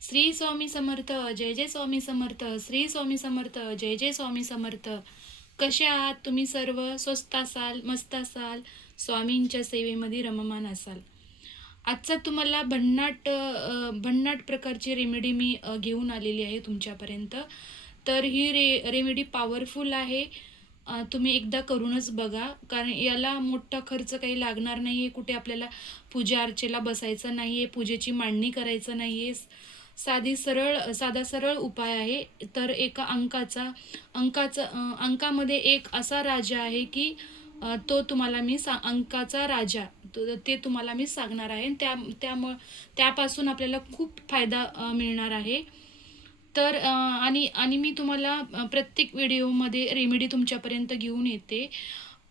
श्री स्वामी समर्थ जय जय स्वामी समर्थ श्री स्वामी समर्थ जय जय स्वामी समर्थ. कसे आहात तुम्ही सर्व? स्वस्त असाल मस्त असाल? स्वामींच्या सेवेमध्ये रममान असाल. आजचा तुम्हाला भन्नाट भन्नाट प्रकारची रेमेडी मी घेऊन आलेली आहे तुमच्यापर्यंत. तर ही रे रेमेडी पॉवरफुल आहे. तुम्ही एकदा करूनच बघा. कारण याला मोठा खर्च काही लागणार नाही आहे कुठे आपल्याला पूजा अर्चेला बसायचं नाही आहे पूजेची मांडणी करायचं नाही आहे साधी सरळ साधा सरळ उपाय आहे. तर एका अंकाचा अंकाचा अंकामध्ये एक असा राजा आहे की तो तुम्हाला मी सा अंकाचा राजा ते तुम्हाला मी सांगणार आहे. त्या त्यामुळं त्यापासून आपल्याला खूप फायदा मिळणार आहे. तर आणि आणि मी तुम्हाला प्रत्येक व्हिडिओमध्ये रेमेडी तुमच्यापर्यंत घेऊन येते.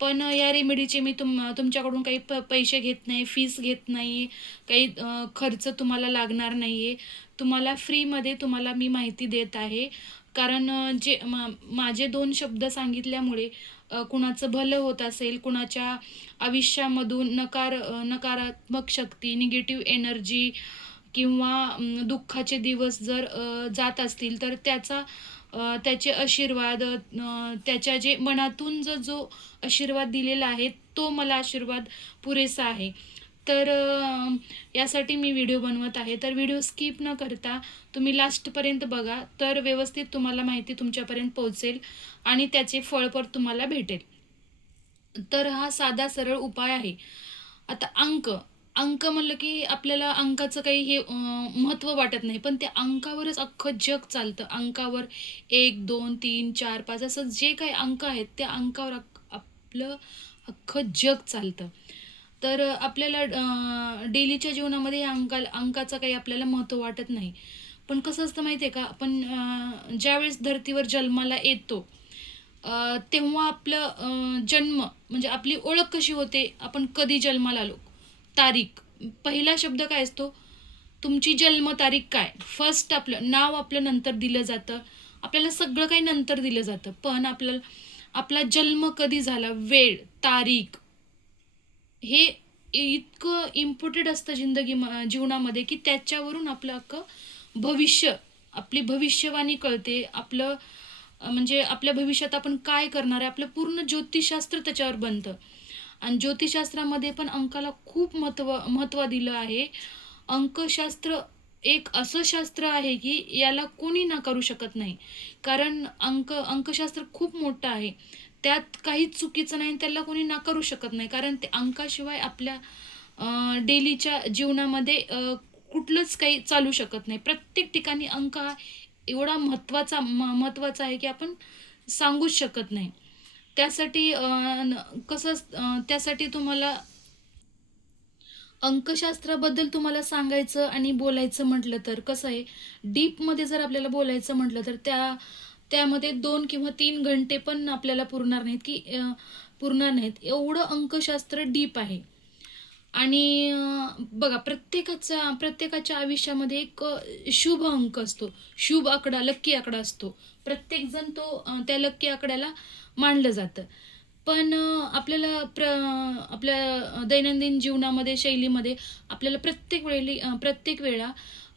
पण या रेमेडीचे मी तुम तुमच्याकडून काही प पैसे घेत नाही फीस घेत नाही काही खर्च तुम्हाला लागणार नाही आहे तुम्हाला फ्रीमध्ये तुम्हाला मी माहिती देत आहे. कारण जे मा माझे दोन शब्द सांगितल्यामुळे कुणाचं भलं होत असेल कुणाच्या आयुष्यामधून नकार नकारात्मक शक्ती निगेटिव्ह एनर्जी किंवा दुःखाचे दिवस जर जात असतील तर त्याचा त्याचे आशीर्वाद त्याच्या जे मनातून जो जो आशीर्वाद दिलेला आहे तो मला आशीर्वाद पुरेसा आहे. तर यासाठी मी व्हिडिओ बनवत आहे. तर व्हिडिओ स्किप न करता तुम्ही लास्टपर्यंत बघा. तर व्यवस्थित तुम्हाला माहिती तुमच्यापर्यंत पोहोचेल आणि त्याचे फळपट तुम्हाला भेटेल. तर हा साधा सरळ उपाय आहे. आता अंक. अंक म्हणलं की आपल्याला अंकाचं काही हे महत्त्व वाटत नाही. पण त्या अंकावरच अख्खं जग चालतं. अंकावर एक दोन तीन चार पाच असं जे काही अंक आहेत त्या अंकावर अक- आपलं अख्खं जग चालतं. तर आपल्याला डेलीच्या जीवनामध्ये या अंका अंकाचं काही आपल्याला महत्त्व वाटत नाही. पण कसं असतं माहिती आहे का? आपण ज्यावेळेस धर्तीवर जन्माला येतो तेव्हा आपलं जन्म म्हणजे आपली ओळख कशी होते? आपण कधी जन्माला आलो? तारीख. पहिला शब्द काय असतो? तुमची जन्मतारीख काय? फर्स्ट आपलं नाव आपलं नंतर दिलं जातं. आपल्याला सगळं काही नंतर दिलं जातं. पण आपल्याला आपला जन्म कधी झाला? वेळ तारीख. हे इतकं इम्पोर्टेड असतं जिंदगी जीवनामध्ये की त्याच्यावरून आपलं अख्खं भविष्य आपली भविष्यवाणी कळते. आपलं म्हणजे आपल्या भविष्यात आपण काय करणार आहे आपलं पूर्ण ज्योतिषशास्त्र त्याच्यावर बनतं. आणि ज्योतिषशास्त्रामध्ये पण अंकाला खूप महत्त्व महत्त्व दिलं आहे. अंकशास्त्र एक असं शास्त्र आहे की याला कोणी नाकारू शकत नाही. कारण अंक अंकशास्त्र खूप मोठं आहे. त्यात काही चुकीचं नाही आणि त्याला कोणी नाकारू शकत नाही. कारण ते अंकाशिवाय आपल्या डेलीच्या जीवनामध्ये कुठलंच काही चालू शकत नाही. प्रत्येक ठिकाणी अंक हा एवढा महत्त्वाचा महत्त्वाचा आहे की आपण सांगूच शकत नाही. त्यासाठी कसं त्यासाठी तुम्हाला अंकशास्त्राबद्दल तुम्हाला सांगायचं आणि बोलायचं म्हटलं तर कसं आहे? डीपमध्ये जर आपल्याला बोलायचं म्हटलं तर त्या त्यामध्ये दोन किंवा तीन घंटे पण आपल्याला पुरणार नाहीत की पुरणार नाहीत. एवढं अंकशास्त्र डीप आहे. आणि बघा प्रत्येकाचा प्रत्येकाच्या आयुष्यामध्ये एक शुभ अंक असतो. शुभ आकडा लक्की आकडा असतो. प्रत्येकजण तो त्या लक्की आकड्याला मांडलं जातं. पण आपल्याला प्र आपल्या दैनंदिन जीवनामध्ये शैलीमध्ये आपल्याला प्रत्येक वेळी प्रत्येक वेळा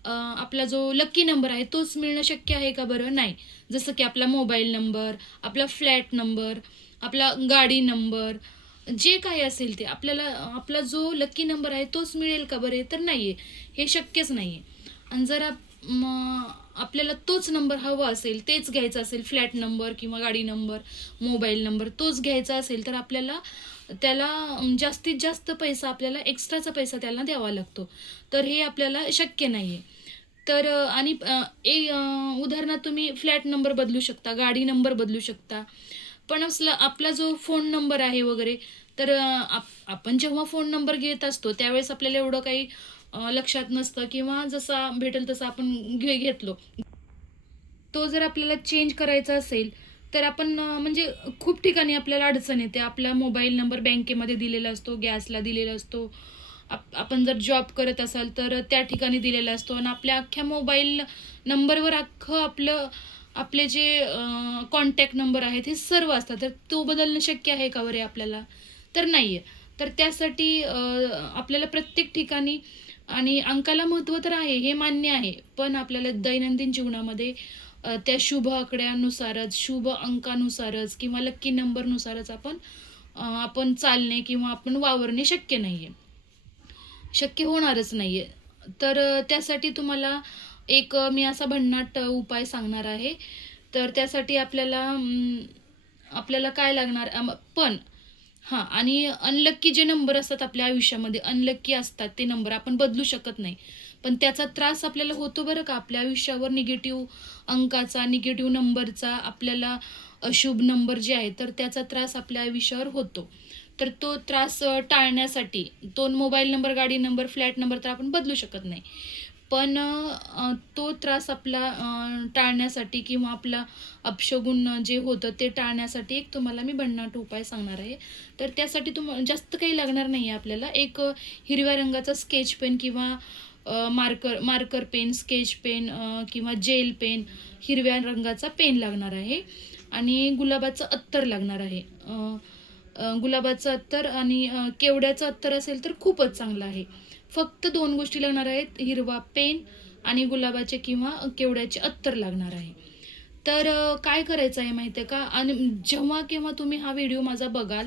आपला जो लक्की नंबर आहे तोच मिळणं शक्य आहे का बरं? नाही. जसं की आपला मोबाईल नंबर आपला फ्लॅट नंबर आपला गाडी नंबर जे काही असेल ते. आपल्याला आपला जो लक्की नंबर आहे तोच मिळेल का बरे? तर नाही आहे हे शक्यच नाही आहे आणि जर आप- आपल्याला तोच नंबर हवा असेल तेच घ्यायचं असेल फ्लॅट नंबर किंवा गाडी नंबर मोबाईल नंबर तोच घ्यायचा असेल तर आपल्याला त्याला जास्तीत जास्त पैसा आपल्याला एक्स्ट्राचा पैसा त्याला द्यावा लागतो. तर हे आपल्याला शक्य नाही आहे तर आणि ए उदाहरणार्थ तुम्ही फ्लॅट नंबर बदलू शकता गाडी नंबर बदलू शकता. पण असला आपला जो फोन नंबर आहे वगैरे तर आप- आपण जेव्हा फोन नंबर घेत असतो त्यावेळेस आपल्याला एवढं काही लक्षात नसतं किंवा जसा भेटेल तसा आपण घे घेतलो. तो जर आपल्याला चेंज करायचा असेल तर आपण म्हणजे खूप ठिकाणी आपल्याला अडचण येते. आपला मोबाईल नंबर बँकेमध्ये दिलेला असतो गॅसला दिलेला असतो आप आपण जर जॉब करत असाल तर त्या ठिकाणी दिलेला असतो आणि आपल्या अख्ख्या मोबाईल नंबरवर अख्खं आपलं आपले जे कॉन्टॅक्ट नंबर आहेत हे सर्व असतात. तर तो बदलणं शक्य आहे का बरे आपल्याला? तर नाही आहे तर त्यासाठी आपल्याला प्रत्येक ठिकाणी आणि अंकाला महत्त्व तर आहे हे मान्य आहे. पण आपल्याला दैनंदिन जीवनामध्ये त्या शुभ आकड्यानुसारच शुभ अंकानुसारच किंवा लक्की नंबरनुसारच आपण आपण चालणे किंवा आपण वावरणे शक्य नाही आहे शक्य होणारच नाही आहे तर त्यासाठी तुम्हाला एक मी असा भन्नाट उपाय सांगणार आहे. तर त्यासाठी आपल्याला आपल्याला काय लागणार? पण हां आणि अनलक्की जे नंबर असतात आपल्या आयुष्यामध्ये अनलक्की असतात ते नंबर आपण बदलू शकत नाही. पण त्याचा त्रास आपल्याला होतो बरं का आपल्या आयुष्यावर निगेटिव्ह अंकाचा निगेटिव्ह नंबरचा आपल्याला अशुभ नंबर जे आहे तर त्याचा त्रास आपल्या आयुष्यावर होतो. तर तो त्रास टाळण्यासाठी. दोन मोबाईल नंबर गाडी नंबर फ्लॅट नंबर तर आपण बदलू शकत नाही. पण तो त्रास आपला टाळण्यासाठी किंवा आपला अपशगुन जे होतं ते टाळण्यासाठी एक तुम्हाला मी भन्नाट उपाय सांगणार आहे. तर त्यासाठी तुम जास्त काही लागणार नाही आहे आपल्याला. एक हिरव्या रंगाचा स्केच पेन किंवा marker marker pen sketch pen किंवा जेल पेन हिरव्या रंगाचा पेन लागणार आहे. आणि गुलाबाचं अत्तर लागणार आहे. गुलाबाचं अत्तर आणि केवड्याचं अत्तर असेल तर खूपच चांगलं आहे. फक्त दोन गोष्टी लागणार आहेत हिरवा पेन आणि गुलाबाचे किंवा केवड्याचे अत्तर लागणार आहे. तर काय करायचं आहे माहिती आहे का? आणि जेव्हा केव्हा तुम्ही हा व्हिडिओ माझा बघाल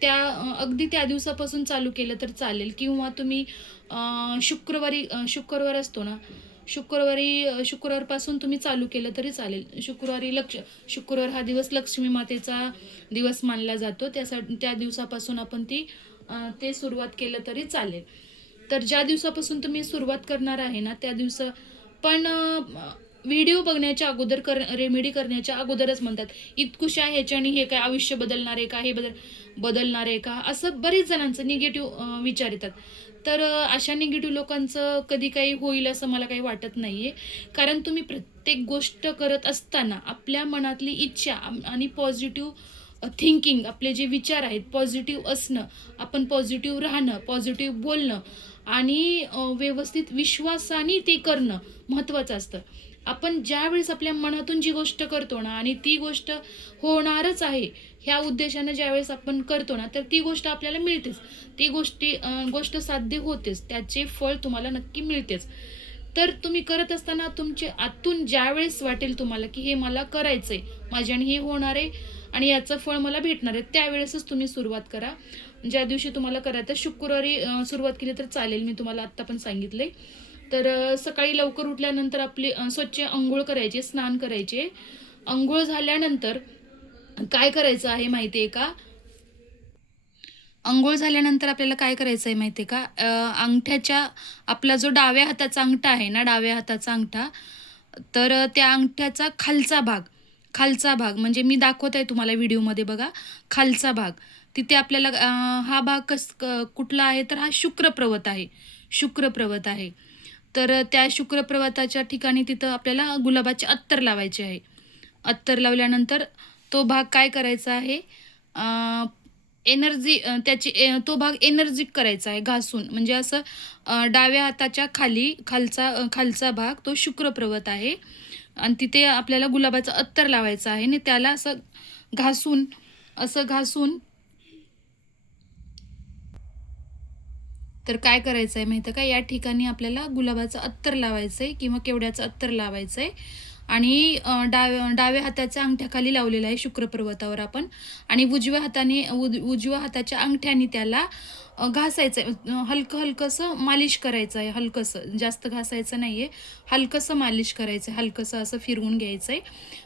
त्या अगदी त्या दिवसापासून चालू केलं तर चालेल. किंवा तुम्ही शुक्रवारी शुक्रवार असतो ना शुक्रवारी शुक्रवारपासून तुम्ही चालू केलं तरी चालेल. शुक्रवारी लक्ष शुक्रवार हा दिवस लक्ष्मी मातेचा दिवस मानला जातो. त्यासाठी त्या दिवसापासून आपण ती ते सुरुवात केलं तरी चालेल. तर ज्या दिवसापासून तुम्ही सुरुवात करणार आहे ना त्या दिवसा पण व्हिडिओ बघण्याच्या अगोदर कर रेमेडी करण्याच्या अगोदरच म्हणतात. इतकुशा ह्याच्याने हे काय आयुष्य बदलणार आहे का हे बदल बदलणार आहे का असं बरेच जणांचं निगेटिव्ह विचार येतात. तर अशा निगेटिव्ह लोकांचं कधी काही होईल असं मला काही वाटत नाही आहे कारण तुम्ही प्रत्येक गोष्ट करत असताना आपल्या मनातली इच्छा आणि पॉझिटिव्ह थिंकिंग आपले जे विचार आहेत पॉझिटिव्ह असणं आपण पॉझिटिव्ह राहणं पॉझिटिव्ह बोलणं आणि व्यवस्थित विश्वासाने ते करणं महत्त्वाचं असतं. आपण ज्यावेळेस आपल्या मनातून जी गोष्ट करतो ना आणि ती गोष्ट होणारच आहे ह्या उद्देशानं ज्यावेळेस आपण करतो ना तर ती गोष्ट आपल्याला मिळतेच. ती गोष्टी गोष्ट साध्य होतेच. त्याचे फळ तुम्हाला नक्की मिळतेच. तर तुम्ही करत असताना तुमचे आतून ज्यावेळेस वाटेल तुम्हाला की हे मला करायचं आहे माझ्याने हे होणार आहे आणि याचं फळ मला भेटणार आहे त्यावेळेसच तुम्ही सुरुवात करा. ज्या दिवशी तुम्हाला करायचं शुक्रवारी सुरुवात केली तर चालेल मी तुम्हाला आत्ता पण सांगितले तर सकाळी लवकर उठल्यानंतर आपले स्वच्छ आंघोळ करायचे स्नान करायचे. अंघोळ झाल्यानंतर काय करायचं आहे माहिती आहे का? अंघोळ झाल्यानंतर आपल्याला काय करायचं आहे माहिती आहे का अंगठ्याच्या आपला जो डाव्या हाताचा अंगठा आहे ना डाव्या हाताचा अंगठा तर त्या अंगठ्याचा खालचा भाग खालचा भाग म्हणजे मी दाखवत आहे तुम्हाला व्हिडिओमध्ये बघा खालचा भाग. तिथे आपल्याला हा भाग कस क- कुठला आहे? तर हा शुक्रप्रवत आहे. शुक्रप्रवत आहे. तर त्या शुक्रप्रवाताच्या ठिकाणी तिथं आपल्याला गुलाबाचे अत्तर लावायचे आहे. अत्तर लावल्यानंतर तो भाग काय करायचा आहे? एनर्जी त्याची ए- तो भाग एनर्जिक करायचा आहे घासून. म्हणजे असं डाव्या हाताच्या खाली खालचा खालचा भाग तो शुक्रप्रवत आहे. आणि तिथे आपल्याला गुलाबाचं अत्तर लावायचं आहे आणि त्याला असं घासून असं घासून तर काय करायचं आहे माहिती आहे का? या ठिकाणी आपल्याला गुलाबाचं अत्तर लावायचं आहे किंवा केवड्याचं अत्तर लावायचं आहे आणि डाव डाव्या डाव्या हाताच्या अंगठ्याखाली लावलेलं आहे शुक्रपर्वतावर आपण. आणि उजव्या हाताने उज उजव्या हाताच्या अंगठ्याने त्याला घासायचं आहे हलकं हलकंसं मालिश करायचं आहे हलकंसं जास्त घासायचं नाही आहे हलकंसं मालिश करायचं आहे हलकंसं असं फिरवून घ्यायचं आहे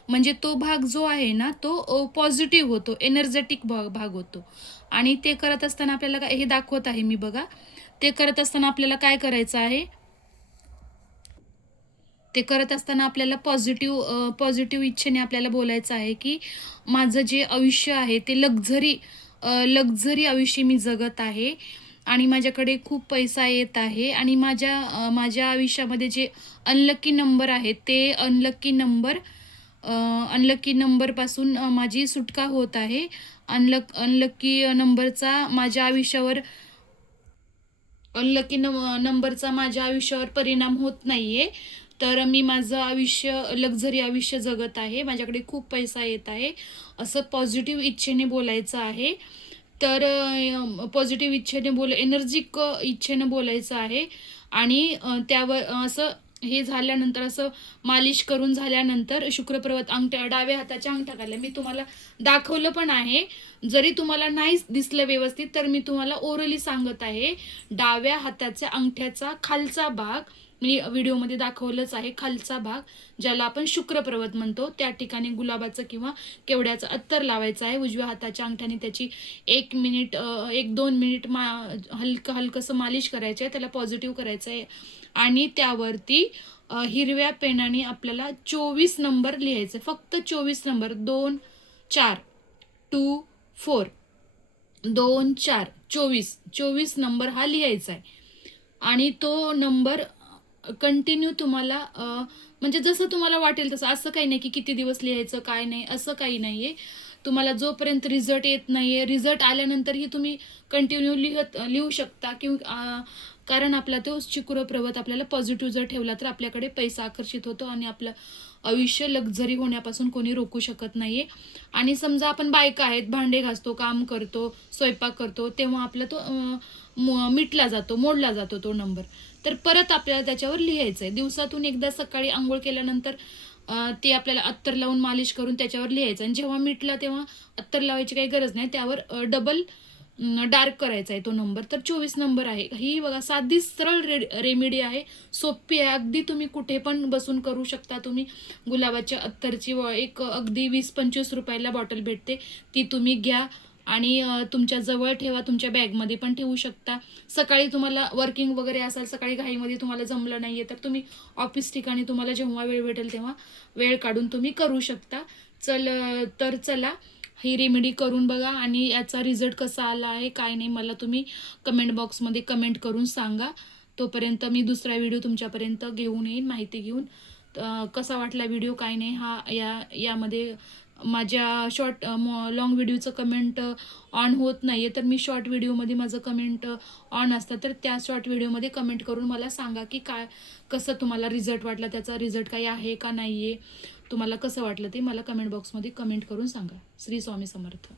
म्हणजे तो भाग जो आहे ना तो पॉझिटिव्ह होतो. एनर्जेटिक भाग भाग होतो. आणि ते करत असताना आपल्याला काय- हे दाखवत आहे मी बघा. ते करत असताना आपल्याला काय करायचं आहे? ते करत असताना आपल्याला पॉझिटिव्ह पॉझिटिव्ह इच्छेने आपल्याला बोलायचं आहे की माझं जे आयुष्य आहे ते लक्झरी लक्झरी आयुष्य मी जगत आहे आणि माझ्याकडे खूप पैसा येत आहे आणि माझ्या माझ्या आयुष्यामध्ये जे अनलक्की नंबर आहेत ते अनलक्की नंबर अनलक्की नंबरपासून माझी सुटका होत आहे. अनलक अनलक्की नंबरचा माझ्या आयुष्यावर लकी नम नंबरचा माझ्या आयुष्यावर परिणाम होत नाही आहे तर मी माझं आयुष्य लक्झरी आयुष्य जगत आहे. माझ्याकडे खूप पैसा येत आहे. असं पॉझिटिव्ह इच्छेने बोलायचं आहे. तर पॉझिटिव्ह इच्छेने बोल एनर्जिक इच्छेने बोलायचं आहे. आणि त्यावर असं हे झाल्यानंतर असं मालिश करून झाल्यानंतर शुक्रपर्वत अंगठ्या डाव्या हाताच्या अंगठ्या घालल्या मी तुम्हाला दाखवलं पण आहे. जरी तुम्हाला नाही दिसलं व्यवस्थित तर मी तुम्हाला ओरली सांगत आहे डाव्या हाताच्या अंगठ्याचा खालचा भाग मी व्हिडिओमध्ये दाखवलंच आहे खालचा भाग ज्याला आपण शुक्रपर्वत म्हणतो. त्या ठिकाणी गुलाबाचं किंवा केवड्याचं अत्तर लावायचं आहे. उजव्या हाताच्या अंगठ्याने त्याची एक मिनिट एक दोन मिनिट मा हलकं हलकंसं मालिश करायचं आहे. त्याला पॉझिटिव्ह करायचं आहे. आणि त्यावरती हिरव्या पेनाने आपल्याला चोवीस नंबर लिहायचे फक्त चोवीस नंबर. दोन चार. Two four. दोन चार. चोवीस. चोवीस नंबर हा लिहायचा आहे. आणि तो नंबर कंटिन्यू तुम्हाला म्हणजे जसं तुम्हाला वाटेल तसं. असं काही नाही की किती दिवस लिहायचं काय नाही असं काही नाही आहे तुम्हाला जोपर्यंत रिझल्ट येत नाही आहे रिझल्ट आल्यानंतरही तुम्ही कंटिन्यू लिहत लिहू शकता किंवा कारण आपला तो चिकुरप्रवत आपल्याला पॉझिटिव्ह जर ठेवला तर आपल्याकडे पैसा आकर्षित होतो आणि आपलं आयुष्य लक्झरी होण्यापासून कोणी रोखू शकत नाही आहे आणि समजा आपण बायका आहेत भांडे घासतो काम करतो स्वयंपाक करतो तेव्हा आपला तो म- मिटला जातो मोडला जातो तो नंबर तर परत आपल्याला त्याच्यावर लिहायचं आहे दिवसातून एकदा सकाळी आंघोळ केल्यानंतर ते आपल्याला अत्तर लावून मालिश करून त्याच्यावर लिहायचं. आणि जेव्हा मिटला तेव्हा अत्तर लावायची काही गरज नाही. त्यावर डबल डार्क करायचा आहे तो नंबर तर चोवीस नंबर आहे. ही बघा साधी सरळ रे रेमेडी आहे. सोपी आहे. अगदी तुम्ही कुठे पण बसून करू शकता तुम्ही. गुलाबाच्या अत्तरची व एक अगदी वीस पंचवीस रुपयाला बॉटल भेटते. ती तुम्ही घ्या आणि तुमच्या जवळ ठेवा. तुमच्या बॅगमध्ये पण ठेवू शकता. सकाळी तुम्हाला वर्किंग वगैरे असाल सकाळी घाईमध्ये तुम्हाला जमलं नाही आहे तर तुम्ही ऑफिस ठिकाणी तुम्हाला जेव्हा वेळ भेटेल तेव्हा वेळ काढून तुम्ही करू शकता. चल तर चला. ही रेमेडी करून बघा आणि याचा रिझल्ट कसा आला आहे काय नाही मला तुम्ही कमेंट बॉक्समध्ये कमेंट करून सांगा. तोपर्यंत मी दुसरा व्हिडिओ तुमच्यापर्यंत घेऊन येईन माहिती घेऊन. कसा वाटला व्हिडिओ काय नाही हा या यामध्ये माझ्या शॉर्ट लॉंग व्हिडिओचं कमेंट ऑन होत नाही आहे तर मी शॉर्ट व्हिडिओमध्ये माझं कमेंट ऑन असतं तर त्या शॉर्ट व्हिडिओमध्ये कमेंट करून मला सांगा की काय कसं तुम्हाला रिझल्ट वाटला त्याचा रिझल्ट काही आहे का नाही आहे तुम्हाला कसं वाटलं ते मला कमेंट बॉक्समध्ये कमेंट करून सांगा. श्री स्वामी समर्थ.